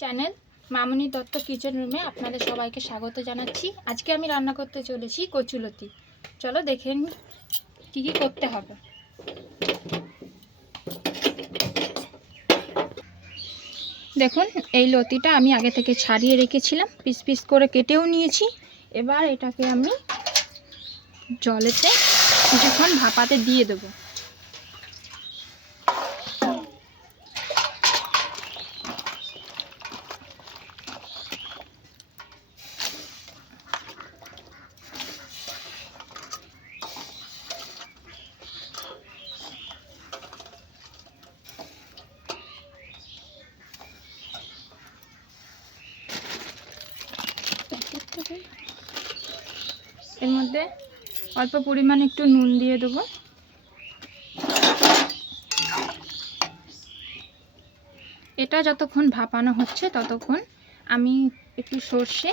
Channel মামনি Dutta kitchen রুমে আপনাদের সবাইকে স্বাগত জানাচ্ছি। আজকে আমি রান্না করতে চলেছি কচুলতি। চলো দেখে নিই কী কী করতে হবে। দেখুন, এই লতিটা আমি আগে থেকে ছাড়িয়ে রেখেছিলাম, পিস পিস করে কেটেও নিয়েছি। এবার এটাকে আমি জলেতে কিছুক্ষণ ভাপাতে দিয়ে দেবো। এর মধ্যে অল্প পরিমাণে একটু নুন দিয়ে দেবো। এটা যতক্ষণ ভাপানো হচ্ছে ততক্ষণ আমি একটু সর্ষে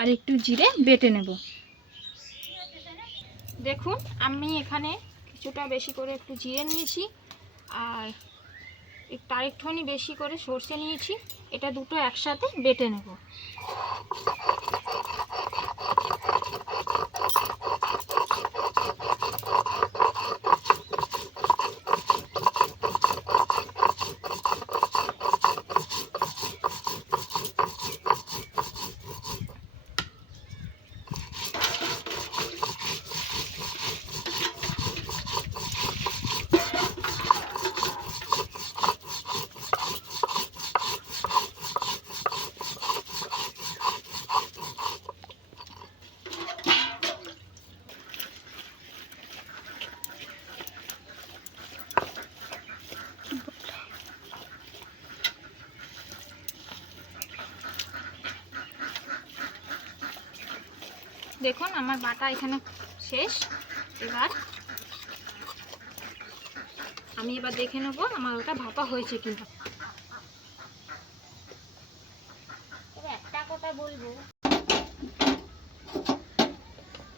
আর একটু জিরে বেটে নেব। দেখুন, আমি এখানে কিছুটা বেশি করে একটু জিরে নিয়েছি আর তার একটুখানি বেশি করে সর্ষে নিয়েছি। এটা দুটো একসাথে বেটে নেব। দেখুন, আমার বাটা এখানে শেষ। এবার আমি দেখে নেব আমার ওটা ভাপা হয়েছে কিনা। একটা কথা বলবো,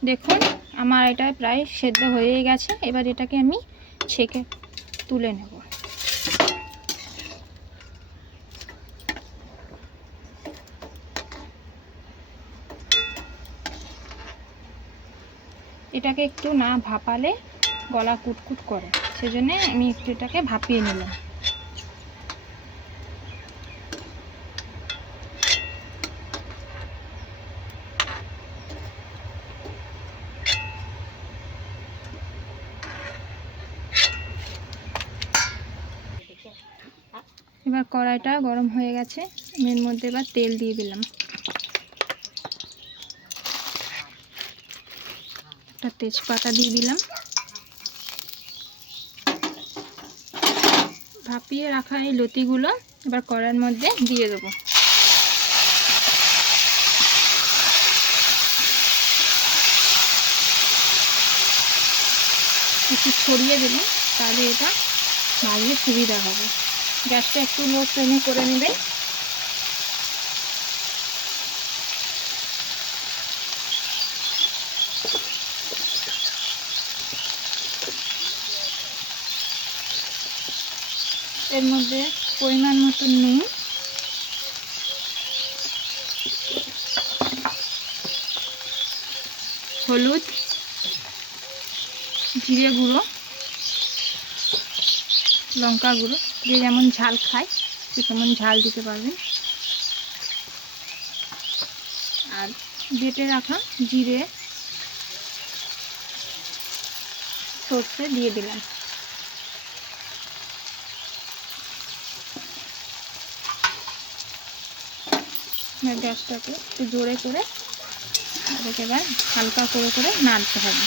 দেখুন আমার এটা প্রায় সেদ্ধ হয়ে গেছে। এবার এটাকে আমি ছেঁকে তুলে নেব। এটাকে একটু না ভাপালে গলা কুটকুট করে, সেজন্য আমি একটু এটাকে ভাপিয়ে নিলাম। এবার কড়াইটা গরম হয়ে গেছে, এর মধ্যে এবার তেল দিয়ে দিলাম। একটা তেজপাতা দিয়ে দিলাম। ভাপিয়ে রাখা এই লতিগুলো এবার কড়াইয়ের মধ্যে দিয়ে দেবো। একটু ছড়িয়ে দিলাম, তাহলে এটা ভাজতে সুবিধা হবে। গ্যাসটা একটু লো ফ্লেমে করে নেবেন। এর মধ্যে পরিমাণ মতো নুন, হলুদ, জিরে গুঁড়ো, লঙ্কা গুঁড়ো, যে যেমন ঝাল খায় সে তেমন ঝাল দিতে পারবেন। আর বেটে রাখা জিরে সর্ষে দিয়ে দিলাম। গ্যাসটাকে একটু জোরে করে এটাকে এবার হালকা করে করে নাড়তে হবে।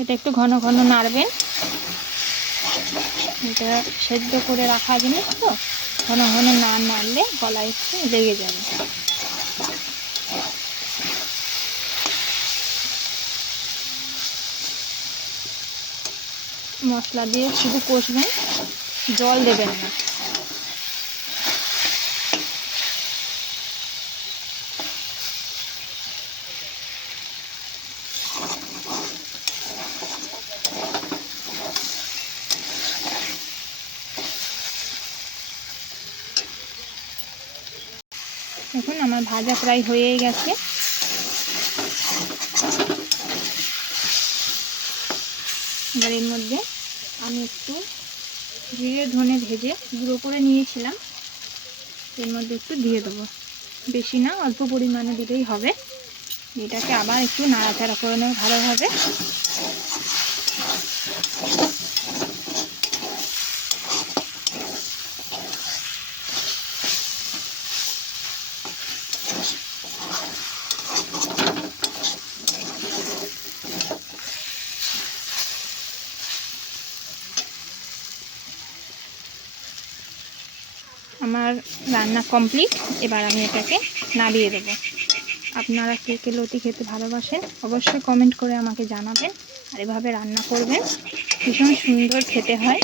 এটা একটু ঘন ঘন নাড়বেন, এটা সেদ্ধ করে রাখা জিনিস তো, ঘন ঘন না নাড়লে গলায় একটু লেগে যাবে। মশলা দিয়ে শুধু কষবেন, জল দেবেন না। দেখুন আমার ভাজা প্রায় হয়েই গেছে। এবার এর মধ্যে আমি একটু জিরে ধনে ভেজে গুঁড়ো করে নিয়েছিলাম, এর মধ্যে একটু দিয়ে দেবো, বেশি না অল্প পরিমাণে দিলেই হবে। এটাকে আবার একটু নাড়াচাড়া করে নেব ভালোভাবে। আমার রান্না কমপ্লিট, এবার আমি এটাকে নামিয়ে দেবো। আপনারা কে কে লতি খেতে ভালোবাসেন অবশ্যই কমেন্ট করে আমাকে জানাবেন, আর এভাবে রান্না করবেন, ভীষণ সুন্দর খেতে হয়।